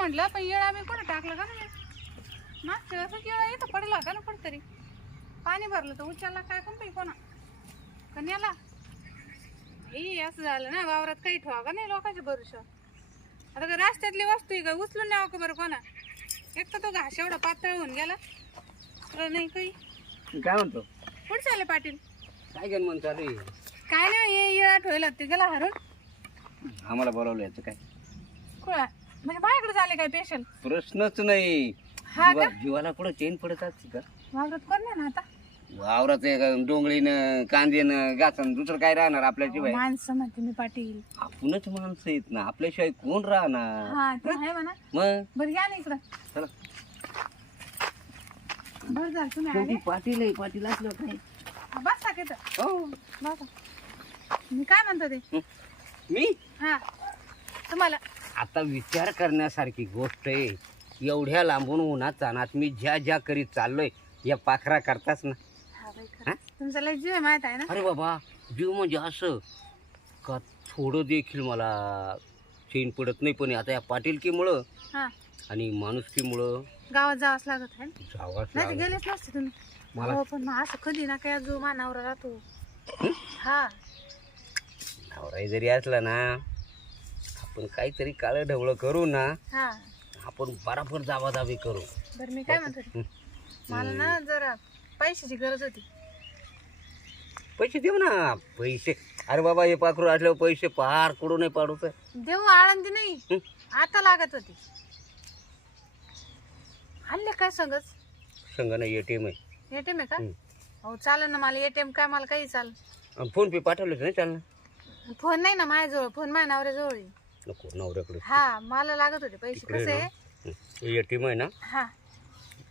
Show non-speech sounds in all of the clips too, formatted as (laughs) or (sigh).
म्हटलं पण येळा मी कुठं टाकलं का नाही? मागच्या वेळेस येळा इथं पडला का ना कुठतरी. पाणी भरलं तर उचलला काय कोण बाई कोणा? कन्याला हे असं झालं ना वावरात काही ठेवा का नाही लोकांच्या भरोशा आता का रस्त्यातली वस्तू आहे का? उचलून न्यावं का बरं कोणा? एक तर तो घास एवढा पातळ होऊन गेला. तर नाही काही. काय म्हणतो? कुठे चालले पाटील? काय गण म्हणतो अरे काय नाही येळा ठेवला ते गेला हरून आम्हाला बोलावलं याचं काय? कुळा? म्हणजे माझ्याकडे झाले काय पेशल प्रश्नच नाही. हा जीवा- जीवाला कुठं चेन पडत असते का? वावरात कोण नाही ना आता? वावरात डोंगळीनं कांदेनं गासन दुसरं काय राहणार आपल्याशिवाय? माणसं म्हणते मी पाटील. आपणच माणसं आहेत ना आपल्याशिवाय कोण राहणार? हा ते आहे म्हणा. मग? बरं या ना इकडं. चला. बरं झालं तुम्ही शेवटी आले. पाटील आहे पाटील असलं काय? हा, बसा तिथं हो. बसा. मी काय म्हणतो ते. मी? हा. तुम्हाला. आता विचार करण्यासारखी गोष्ट आहे. एवढ्या लांबून उन्हात जाणार मी ज्या ज्या करीत चाललोय या पाखरा करताच ना. हा. तुमचा लय जीव आहे माहीत आहे ना? अरे बाबा जीव म्हणजे असं का थोडं देखील मला चेन पडत नाही पण आता या पाटीलकीमुळं हा. आणि माणुसकीमुळं गावात जावंच लागत आहे ना? जावाच नाही तर लागलं. गेलेच नसते तुम्ही. मला हो पण मग असं कधी ना काय जो मानावर राहतो. हा? नवराही जरी असला ना आपण काहीतरी काळं ढवळं करू ना हा. आपण बराबर जावाजावी करू. बरं मी काय म्हणतो. मला ना जरा पैशाची गरज होती. पैसे देऊ ना पैसे. अरे बाबा हे पाखरू असल्यावर पैसे पार कुठून नाही पाडू तर देऊ आळंदी नाही. आता लागत होती. हल्ले काय सांगत संग नाही एटीएम आहे. एटीएम आहे का? हं. चालेल ना मला एटीएम काय मला काही आणि फोन पे पाठवलं नाही चालणार फोन नाही ना माझ्याजवळ फोन माझ्या नवऱ्याजवळ आहे. नको नवऱ्याकडे हा मला लागत होते पैसे. तिकडे कसे एटीएम आहे? ना? हा.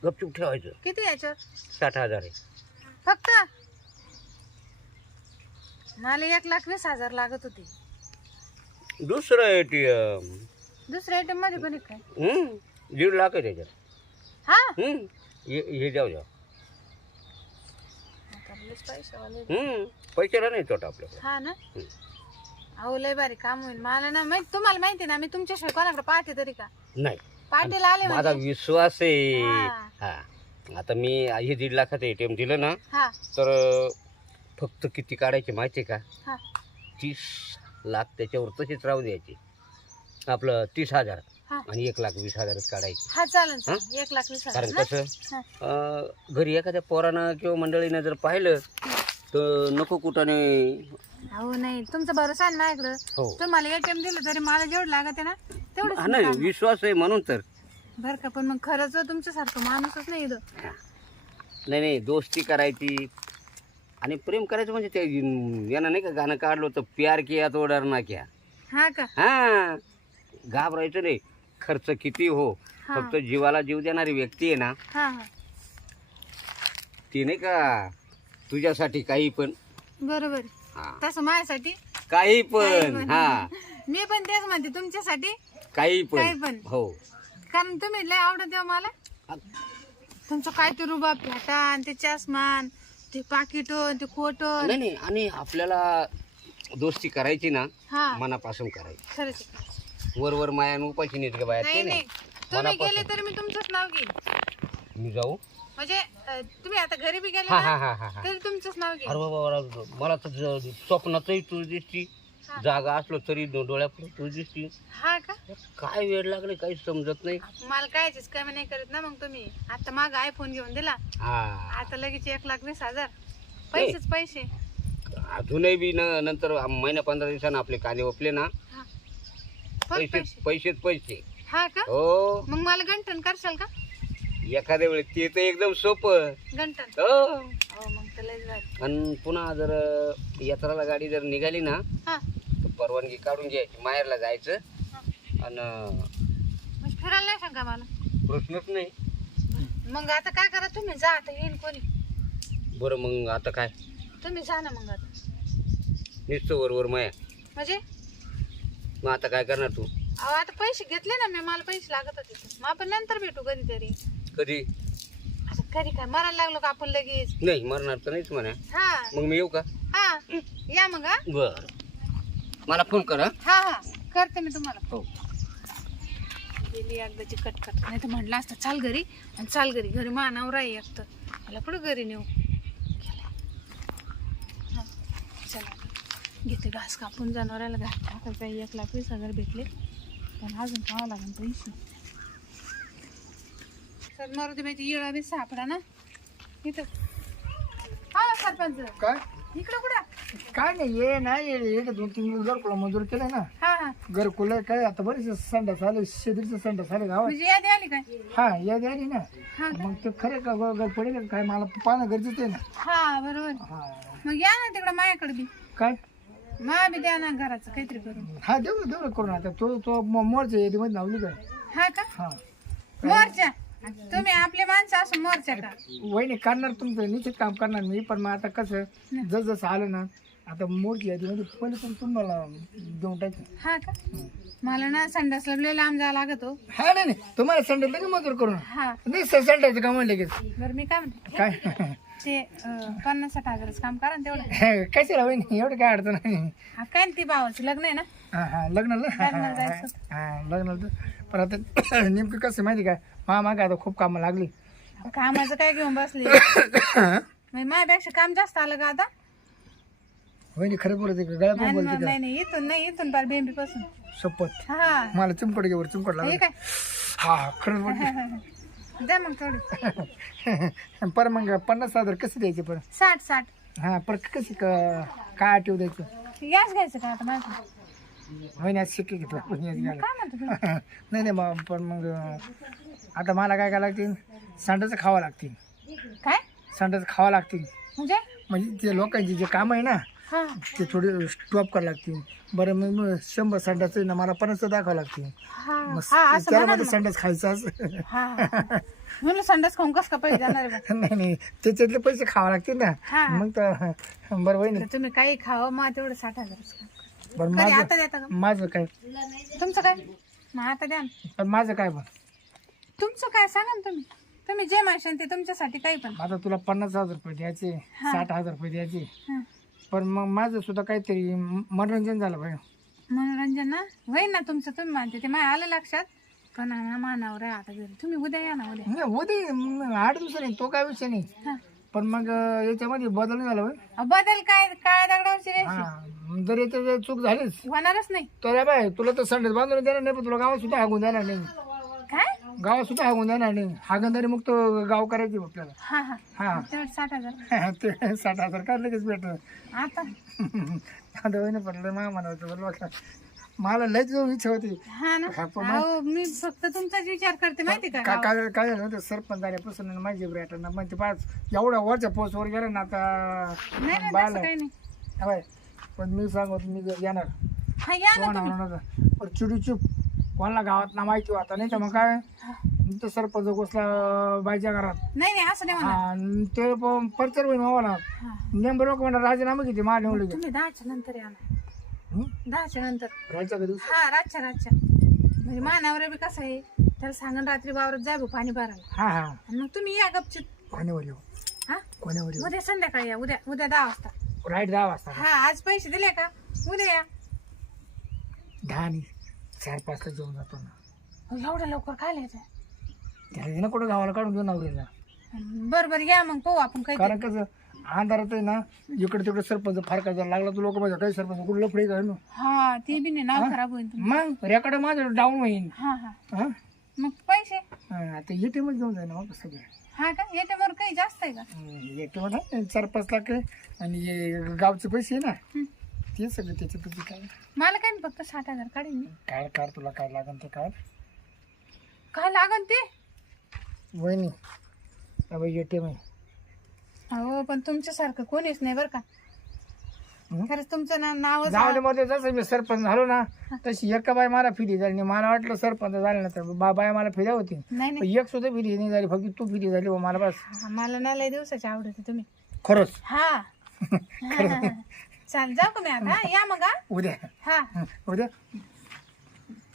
गपचूप ठेवायचं. किती याच्यावर? साठ हजार आहे. फक्त? मला एक लाख वीस हजार लागत होते. दुसरं एटीएम दुसऱ्या एटीएममध्ये पण आहे. काय दीड लाख आहे त्याच्यात. हा? हम्म. हे हे जाऊ जाऊ आता लयच पैशावाले. हम्म. पैशाला नाही तोटा आपल्याकडे. हा ना. अहो लय भारी काम होईल. मला ना माहीत तुम्हाला माहिती ना मी तुमच्याशिवाय कोणाकडे पाहते तरी का? नाही. पाटील आले माझा म्हणजे? विश्वास आहे. हा. हा. आता मी हे दीड लाखाचं एटीएम दिलं ना हा. तर फक्त किती काढायचे माहिती आहे का? हा. तीस लाख त्याच्यावर तसेच राहू द्यायचे. आपलं तीस हजार हा. आणि एक लाख वीस हजारच काढायचे. हा चालेल चालेल. एक लाख वीस कारण? कसं? हा. अं, घरी एखाद्या पोरानं किंवा मंडळीनं जर पाहिलं तर नको कुठाने अहो नाही. तुमचा भरोसा आहे ना माझ्याकडं? हो. तुम्हाला एटीएम दिलं तरी मला जेवढं लागत आहे ना हा, तेवढं नाही विश्वास आहे म्हणून तर. बर का पण मग खरंच तुमच्यासारखं माणूसच नाही इथं. हा. नाही नाही दोस्ती करायची. आणि प्रेम करायचं म्हणजे ते यानं नाही का? गाणं काढलं होतं प्यार किया तो डरना क्या. हा का? हा. घाबरायचं नाही. खर्च किती हो? हा. फक्त जीवाला जीव देणारी व्यक्ती आहे ना. हा हा. ती नाही का? तुझ्यासाठी काही पण. बरोबर. हा. तसं माझ्यासाठी? काही काही पण. पण. हा. मी पण तेच म्हणते तुमच्यासाठी काही काही पण. पण. हो. कारण तुम्ही लय आवडत आहे मला. तुमचं काय ते रुबाब फेटान ते चष्मान ते पाकिटो ते कोटो नाही नाही. आणि आपल्याला दोस्ती करायची ना हा. मनापासून करायची. खरंच आहे. वर वर माया उपाशी नेत गे बाया. नाही ते नाही. नाही. तुम्ही. गेले तर मी तुमचंच नाव घेईन. मी जाऊ? म्हणजे अं, तुम्ही आता घरी बी गेले हा ना हा हा हा हा. तरी तुमचंच नाव घेईन अरे बाबा मला- मला तर ज- स्वप्नातही तू दिसती. हा. जागा असलो तरी डो- डोळ्यापुढे तू दिसती. हा का? काय वेळ लागले काही समजत नाही. मला कायचीच कमी नाही करत ना मग तुम्ही. आता माग आयफोन घेऊन दिला. हा. आता लगेच एक लाख वीस हजार. पैसेच पैसे. अजूनही बी न नंतर महिन्या पंधरा दिवसानं आपले कांदे ओपले ना. हा. फक्त पैसे पैसे. पैसेच पैसे. हा का? हो. मग मला गंठन करशाल का? एखाद्या वेळेस ते तर एकदम सोपं. गंठन हो. हो मग तर आणि पुन्हा जर यात्राला गाडी जर निघाली ना हा. तर परवानगी काढून घ्यायची माहेरला जायचं. आणि मग फिरायला नाही सांगा मला. प्रश्नच नाही. मग आता काय करा तुम्ही जा आता येईन कोणी. बरं मग आता काय? तुम्ही जा ना मग आता. नुसतं वर माया. म्हणजे? मग आता काय करणार तू? अहो आता पैसे घेतले ना मी मला पैसे लागत होते. मग आपण नंतर भेटू कधीतरी. कधी? कधी काय? मरायला लागलो का आपण लगेच? नाही मरणार तर नाहीच म्हणा. हा. मग मी येऊ का? हा. या मग हा. बर. मला फोन कर हं? हा हा. करते मी तुम्हाला. हो. गेली एकदाची कटकट नाही तर म्हणलं असतं चाल घरी. आणि चाल घरी. घरी मानावर आहे एकतर मला कुठं घरी नेऊ? हा, चला. घेते घास कापून जनावराला घास टाकायचा एक लाख वीस हजार भेटले. पण अजून पाहावं लागेल पैसे. सर मारुती बाई येळा बी सापडा ना. इथं. हा सरपंच. काय? इकडं कुठं? काय नाही ये नाही ये दोन तीन दिवस घरकुला मंजूर केलं ना. हा हा. घरकुल काय आता बरेचसे संडास आले शेतीचे संडास आले गावात. म्हणजे यादी आली काय? हा या द्यारी ना. हा मग ते खरे का घर पडेल का काय मला पाहणं गरजेचं आहे ना. हा बरोबर. हा. मग या ना तिकडं माझ्याकडे बी. काय? मा बी द्या ना घराचं काहीतरी करून. हा देऊ ना देऊ ना करून आता. तो तो मोरच्या यादीमध्ये नावली काय हा का? हा. मोर्चा? तुम्ही आपले माणसं असं मोर्चा का वहिनी करणार तुमचं निश्चित काम करणार मी पण मग आता कसं जस जसं आलं ना आता मोरची यादीमध्ये पहिले पण तुम्हाला देऊन टाकेन हा का? मला ना संडासला लय लांब जावं लागत हो. हा नाही नाही तुम्हाला संडास लगेच मंजूर करून हा. नाही संडासचं काम लगेच. बरं मी काय म्हणते? काय? ते अं, पन्नास साठ हजारच काम करा ना तेवढं. कशाला वहिनी एवढं काय अडचण नाही हा काय ना ती भावाचं लग्न आहे ना? हा हा लग्नाला? लग्नाला जायचं. हा लग्नाला तर- पण आता (coughs) नेमकं कसं माहिती काय मा मागे आता खूप कामं लागली. कामाचं काय घेऊन बसले? (coughs) म्हणजे माझ्यापेक्षा काम जास्त आलं का आता? वहिनी खरं बोलते का? गळ्या पण नाही बोलते नाही नाही, इथून नाही इथून पार बेंबी पासून का शपथ. हा. मला घेवर हे लागली काय? हा हा, खरंच द्या (laughs) मग थोडी. (laughs) पर मग पन्नास हजार कसे द्यायचे पण साठ साठ. हा पर कसे क- काय आठव द्यायचं? याच घ्यायचं का आता माझं? वहिनी आज शिक्के घेतो वहिनी आज घ्यायला. काय म्हणतो तुम्ही (laughs) नाही नाही मग पण मग आता मला काय काय लागतील? सांडाचं खावं लागतील. काय? सांडाचं खावं लागतील. म्हणजे? म्हणजे ते लोकांचे जे काम आहे ना हा. ते थोडे स्टॉप करावं लागतील. बरं मग मग शंभर संडास आहे ना मला पन्नास दाखवावं लागतील. हा. मग हा असं त्याला म्हणा मध्ये ना. संडास खायचाच हा. म्हणलं संडास खाऊन कस का पैसे जाणार आहे बा? नाही नाही. त्याच्यातले पैसे खावा लागतील ना. मग तर बरं वय तर तुम्ही काही खावं मग तेवढं साठ हजार बरं कधी माझं आता देता का? माझं काय? तुमचं काय? मग आता द्या ना. पण माझं काय पण तुमचं काय सांगा ना तुम्ही. तुम्ही जे माशान ते तुमच्यासाठी काही पण. आता तुला पन्नास हजार रुपये द्यायचे साठ हजार रुपये द्यायचे. हा. पण मग माझं सुद्धा काहीतरी म- मनोरंजन झालं पाहिजे मनोरंजन ना? होईल ना तुमचं तुम्ही मानते ते माझ्या आलं लक्षात. पण मानावर आहे आता घरी. तुम्ही उद्या या ना उद्या. नाही उद्या म- आठ दिवसांनी तो काय विषय नाही. हा. पण मग अं, याच्यामध्ये बदल नाही झाला. अहो, बदल काय काळ्या दगडावरची रेषी हा. जर याच्यात जर चूक झालीच होणारच नाही. तर बाय तुला तर संडेस बांधून देणार नाही पण तुला गावात सुद्धा हागून देणार नाही. काय? गावात सुद्धा नाही. हागंदारी मुक्त गाव करायची आपल्याला. हा हा. हा. तेवढं साठ हजार. ते साठ हजार (laughs) काय लगेच भेटत आता? वहिनी पडलं मा म्हणायचं बरोबर का मला लयच इच्छा होती. हा ना? हा, पण अहो मी फक्त तुमचाच विचार करते माहिती का का- काय काय झालं होतं? सरपंच झाल्यापासून माझी ब्रेट ना मग ते पाच एवढ्या वरच्या पोस्टवर गेलं ना नाही नाही आता तसं बाळाला काही नाही. पण मी सांगत मी येणार. हा या ना पण चिडू चूप कोणाला गावात ना माहिती होता नाही तर मग काय? तर सरपंच घुसला बाईच्या घरात. नाही नाही असं नाही म्हणा आणि ते प- परचर होईल मावाला लोक म्हणणार राजीनामा किती? मा निवडले तुम्ही दहाच्या नंतर या ना. दहाच्या नंतर. राहायच्या कधी हा रातच्या रातच्या. म्हणजे मानावर बी कसं आहे? त्याला सांगून रात्री वावरात जाय भाऊ पाणी भरायला. हा हा. आणि मग तुम्ही या गपचित कोणीवर येऊ हा? कोणीवर येऊ उद्या संध्याकाळी या. उद्या उद्या दहा वाजता. राईट दहा वाजता हा आज पैसे दिले का? उद्या या. दहा आणि चार पाचला जेवून जातो ना. एवढं लवकर काय लिहायचं? त्याला दे ना कुठं गावाला काढून घेऊन नवरीला बरं बरं या मग पाहू आपण काही कारण कसं अंधारात आहे ना इकडे तिकडे सरपंच फारका जर लागला तर लोक माझ्या काही सरपंच कुठं लफडे काय ना हा ते बी नाही नाव खराब होईल तुमचं. मग रेकॉर्ड माझं डाऊन होईन. हा हा. हा? मग पैसे? हा, आता एटीएमच घेऊन जाईन मग सगळं. हा का? याच्यावर काही जास्त आहे का? एटीएम आहे चार पाच लाख आहे आणि हे गावचे पैसे आहे ना. हं. ते सगळे त्याचे पैसे काय? मला काय नाही, फक्त साठ हजार काढीन मी. काय कार तुला काय लागन ते काय काय लागन ते? वहिनी एटीएम आहे. हो पण तुमच्यासारखं कोणीच नाही बरं का. हं? खरंच तुमचं ना नाव जाऊ दे मध्ये जसं मी सरपंच झालो ना तशी एका बाई मला फिरी झाली नाही. मला वाटलं सरपंच झालं ना तर बा बाय मला फिरा होती. नाही पण नाही एक सुद्धा फिरी नाही झाली फक्त तू फिरी झाली हो मला बस. हा, मला ना लय दिवसाची आवडते तुम्ही. खरंच? हा. (laughs) हा. चाल जाऊ का मी आता हा? या मग हा? उद्या. हा. हं, उद्या.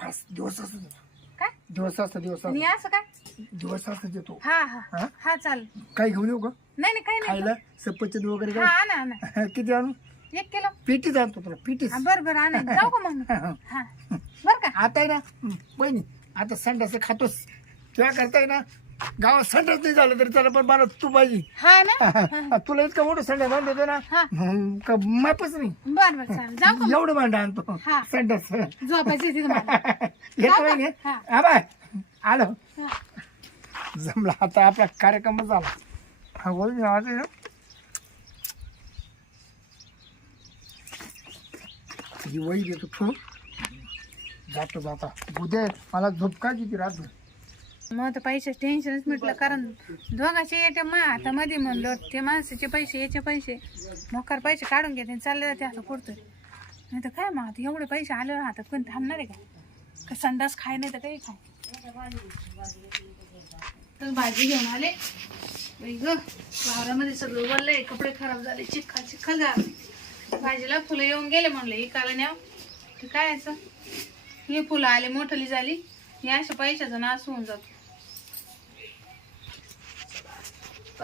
पाच दिवस असतो काय? दिवस असतो दिवस आणि असतो असं काय? दिवस असतो देतो हा हा. हा? हा चाल. काय घेऊन येऊ का? नाही नाही काही नाही. खायला? सपचंद वगैरे हा काय आणा आणा. (laughs) किती आणू? एक किलो. पिटीच आणतो तुला पिटीच हा बरं बरं आणा. जाऊ का मग? (laughs) हा. बरं का? आता आहे ना बहिणी आता संडास खातोस. तुला करताय ना गावात संडास नाही झालं तरी त्याला पण मला तू पाहिजे. हा ना? (laughs) तुला इतका मोठं संडास आणून देतो ना हा. हम्म, का मापच नाही. बर बर चालेल. जाऊ का एवढं भांडं आणतो. हा. संडास. झोपायची तिथं मला. (laughs) येतो. हा. बाय. आलो. हा. जमला आता आपला कार्यक्रम झाला. हा बोल आवाज ना ही वही देतो तू जातो जाता. उद्या मला झोप का किती रात मग तर पैशाचं टेन्शनच मिटलं कारण दोघांचे येते मा हातामध्ये म्हणलं ते माणसाचे पैसे याचे पैसे. मोकार पैसे काढून घेते आणि चालले जाते आता पुरतोय नाही तर काय मग आता एवढे पैसे आले हातात कोणी थांबणार आहे का? का संडास खाय नाही तर काही खाय? तर भाजी घेऊन आले. ग वावरामध्ये सगळं उघडलंय कपडे खराब झाले चिखा चिखल झाले. भाजीला फुलं येऊन गेले म्हणलं एकाला न्याव. ते काय असं? हे फुलं आले मोठली झाली. हे अशा पैशाचं नास होऊन जातो.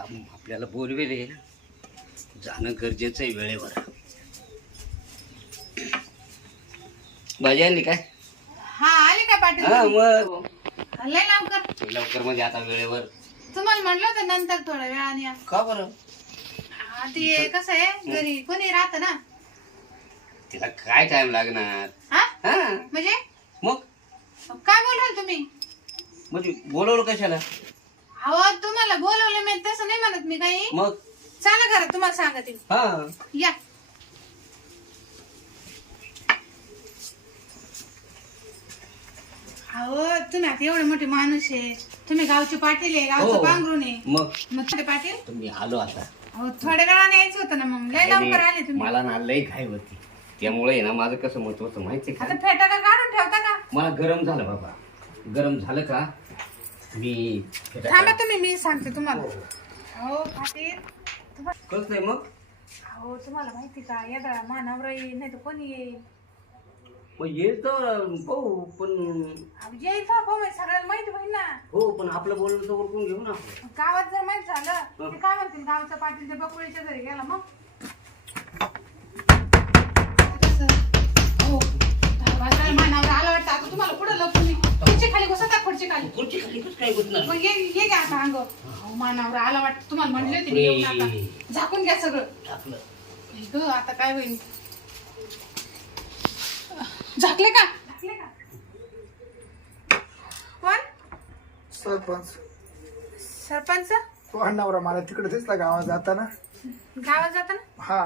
आता आपल्याला बोलवेले जाणं गरजेचं आहे वेळेवर. भाजी आणली काय? हा आले का पाटील? हा मग. लय लवकर. लवकर म्हणजे आता वेळेवर. तुम्हाला म्हणलं होतं नंतर थोड्या वेळाने या. का बरं? हा, ते कसं आहे घरी कोणी राहत ना. तिला काय टाइम लागणार? हा? हा? म्हणजे? मग? काय बोलवाल तुम्ही? म्हणजे बोलवलं कशाला? अहो तुम्हाला बोलवलं मी तसं नाही म्हणत मी काही. मग? चला घरात तुम्हाला सांगते हा. या. अहो तुम्ही आता एवढे मोठे माणूस आहे. तुम्ही गावचे पाटील आहे गावचं हो. पांघरून आहे. मग? मग ते पाटील? तुम्ही आलो आता. अहो थोड्या वेळाने यायचं होतं ना मग. लय लवकर आले तुम्ही. मला ना लई घाई होती. त्यामुळे आहे ना माझं कसं मत होतं माहिती आता का फेटा का काढून ठेवता का? मला गरम झालं बाबा. गरम झालं का? मी थांबा तुम्ही मी सांगते तुम्हाला. हो. पाटील तुम्हा- कसं आहे मग? अहो तुम्हाला माहिती का? या मानवरा येईल नाही तर कोणी येईल मग येतं पाहू पण अहो, येईल का हो माहिती सगळ्याला माहिती होईल ना. हो पण आपलं बोलणं तर ओळखून घेऊ ना आपण. गावात जर माहीत झालं ते काय म्हणतील? गावचा पाटील ते बकुळीच्या घरी गेला मग? कसं? हो. वाजवायला मानावर आता तुम्हाला पुढे खुर्ची खाली खुर्ची खाली. खुर्ची खाली कसं काय बसणार मग ये ये घ्या आता अंग. मानावर आला वाटतं. तुम्हाला म्हणले होते मी येऊ नका झाकून घ्या सगळं. टाकलं आई गं, आता काय होईल? झाकले का? झाकले का? कोण? सरपंच. सरपंच? तो अण्णावरा मला तिकडे दिसला गावात जाताना. गावात जाताना? हा.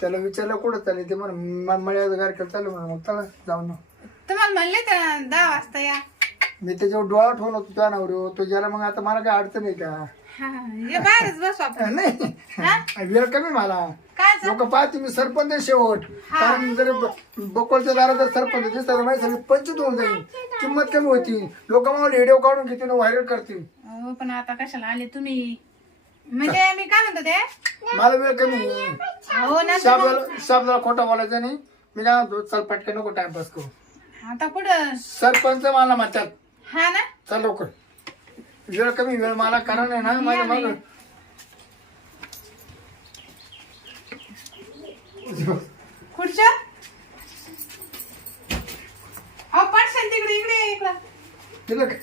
त्याला विचारलं कुठं चालले ते म्हणून मळ्याचं कार्यक्रम चालू म्हणून मग चला जाऊन येऊ. म्हणले तर दहा वाजता या. मी त्याच्यावर डोळा ठेवला होतो त्या नवऱ्यावर. तो गेला मग आता मला काय अडचण आहे का? हा, हे बाहेरच बसू आपण नाही. वेळ कमी मला. काय लोक पाहते मी सरपंच आहे शेवट. कारण जर ब- बकोलच्या दारात जर सरपंच दिसला तर माझी सगळी पंचित होऊन जाईल. किंमत कमी होती. लोक मला व्हिडिओ काढून घेतील व्हायरल करतील. हो पण आता कशाला आले तुम्ही? म्हणजे मी काय म्हणतो ते? मला वेळ कमी आहे. हो ना शाबदाला शाबदाला खोटा बोलायचा नाही. मी काय म्हणतो चल पटकन नको टाइमपास करू. आता कुठं सरपंच मला म्हणतात. हा ना? चल लवकर. वेळ कमी वेळ मला कारण आहे ना माझ्या माग. खुर्च्या? अहो तिकडे इकडे ये इकडं. तिला काय?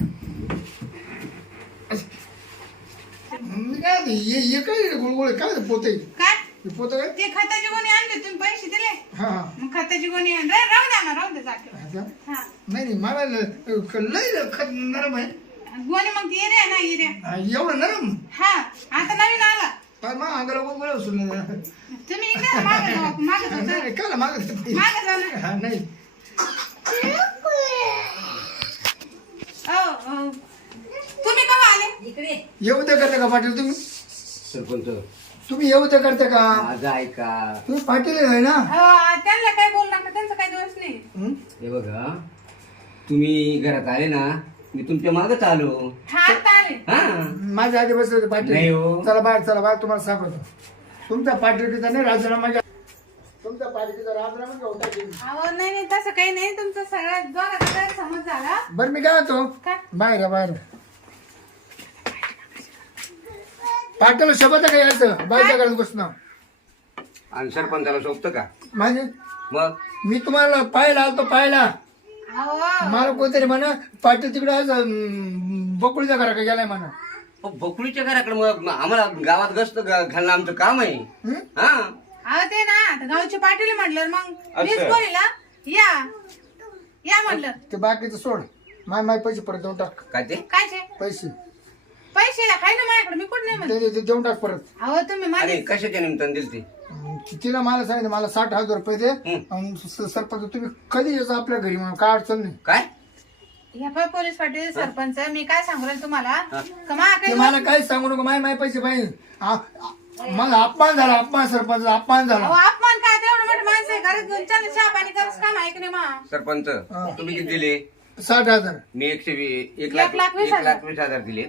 मी काय हे हे काय गुळगुळ? काय पोते? काय? पोत काय ते खताची गोणी आणले तुम्ही पैसे दिले? हा. हा. मग खताची गोणी आण- रा- राहू द्या ना राहू द्या जागेवर. हा हा. नाही नाही मला ल- लय ल- खत नरम आहे. गोणी मग एरिया ना एरिया हा, एवढं नरम? हा आता नवीन आला. काय मग अंगाला गोळ तुम्ही इकडे मागत ना. हा नाही. हो, हो. तुम्ही केव्हा आले? इकडे. येऊ करता का पाटील तुम्ही? सरपंच. तुम्ही येऊ ते करता का? माझं ऐका तुम्ही पाटील आहे ना? त्यांना काय बोलणार का त्यांचा काही दोष नाही. हं? हे बघा तुम्ही घरात आले ना मी तुमच्या मागच आलो. हा आता आले. हा. माझ्या आधी बसले होते नाही पाटील हो. चला बाहेर चला बाहेर तुम्हाला सांगतो. तुमचा पाटीलचा नाही राजीनामा घ्या तुमचा पाटीलचा राजीनामा घेऊन टाकेल. अहो नाही नाही तसं काही नाही. तुमचं सगळ्यात दोघांचा गैरसमज झाला. बरं मी काय होतो काय? बाहेर या, बाहेर. या. पाटील शब्द काय यायचं? बाहेरच्या घरात बसणं. आणि सरपंचाला सोबतं का? म्हणजे? मग? मी तुम्हाला पाहायला आलतो पाहायला. मला कोणतरी म्हणा पाटील तिकडे आज अं, बकुळीच्या घरा का गेलाय म्हणा. अहो, बकुळीच्या घराकडे मग आम्हाला गावात गस्त घ- घालणं आमचं काम आहे. हं? हा? अहो ते ना आता गावचे पाटील म्हटलं मग मीच अच्छा. बोलीला या. या म्हटलं ते बाकीचं सोड. माय माय पैसे परत देऊन टाक. काय ते? काय ते? पैसे. पैसे काय ना माझ्याकडे मी कुठं नाही म्हणत. ते ते देऊन टाक परत. अहो तुम्ही माझे अरे कशाच्या निमित्तानं दिली ती अं, तिला मला सांगितलं मला साठ हजार रुपये दे. अन् स- सरपंच तुम्ही कधी यायचं आपल्या घरी म्हणून? काय अडचण नाही. काय? ह्या पाय पोलीस पाटील सरपंच मी काय सांगू राहिले तुम्हाला? ते काही मला काहीच सांगू नको माय माय पैसे पाहिजे. मला अपमान झाला अपमान सरपंच अपमान झाला. अहो अपमान काय? ते एवढं मोठं माणसं आहे घरात घेऊन चालले चहा पाणी काम आहे की नाही मा? सरपंच तुम्ही किती दिले? साठ हजार. मी एकशे वी- एक एक लाख लाख वीस एक हजार. लाख वीस हजार दिले.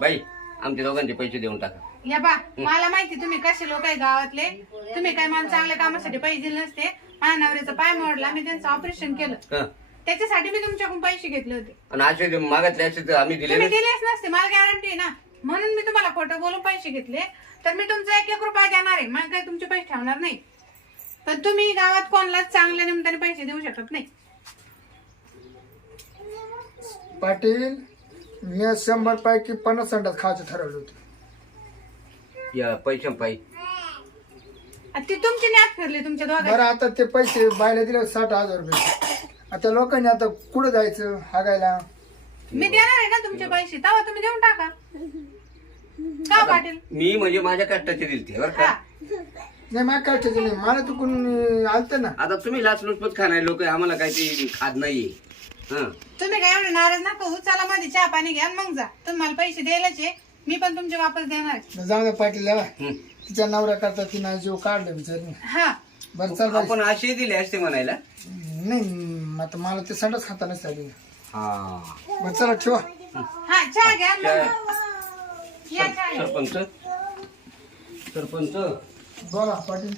बाई आमच्या दोघांचे पैसे देऊन टाका. या बा मला माहिती तुम्ही कसे लोक आहे गावातले. तुम्ही काय मला चांगल्या कामासाठी पैसे दिले नसते. माझ्या नवऱ्याचा पाय मोडला मी त्यांचं ऑपरेशन केलं. हं. त्याच्यासाठी मी तुमच्याकडून पैसे घेतले होते. आणि असे जे मागितले असे तर आम्ही दिले तुम्ही नाही. दिलेच नसते मला गॅरंटी आहे ना. म्हणून मी तुम्हाला खोटं बोलून पैसे घेतले. तर मी तुमचा एक एक रुपया देणार आहे. मग काही तुमचे पैसे ठेवणार नाही. पण तुम्ही गावात कोणालाच चांगल्या निमित्ताने पैसे देऊ शकत नाही. पाटील मी शंभर पैकी पन्नास संडास खायचं ठरवलं होतं. या पैशा पायी ती तुमची न्यात फिरली तुमच्या बरं दोघांची आता ते पैसे बायला दिले साठ हजार रुपये. आता लोकांनी आता कुठं जायचं हागायला? मी देणार आहे ना तुमचे पैसे? तेव्हा तुम्ही देऊन टाका. का पाटील? मी म्हणजे माझ्या कष्टाचे दिलते बरं हा. का नाही मला काय ठेवायचं नाही. मला चुकून आलतं ना. आता तुम्ही लाचलुचपत खाणारे लोक आम्हाला काही ते खात नाहीये. हं. तुम्ही काय एवढे नाराज नका होऊ. चला मध्ये चहा पाणी घ्या आणि मग जा. तुम्हाला पैसे द्यायलाच आहे. मी पण तुमचे वापस देणार आहे. जाऊ द्या पाटील. हं. तिच्या नवऱ्या करता तिनं जीव काढले बिचारी हा. बरं चल बाई. आपण असे दिले असते म्हणायला. नाही आता मला ते संडास खाता नाही चालेल हा. बरं चला ठेवा. हा चहा घ्या आणि मग जा. या चहा घ्या. सरपंच. सरपंच. बोला पाटील.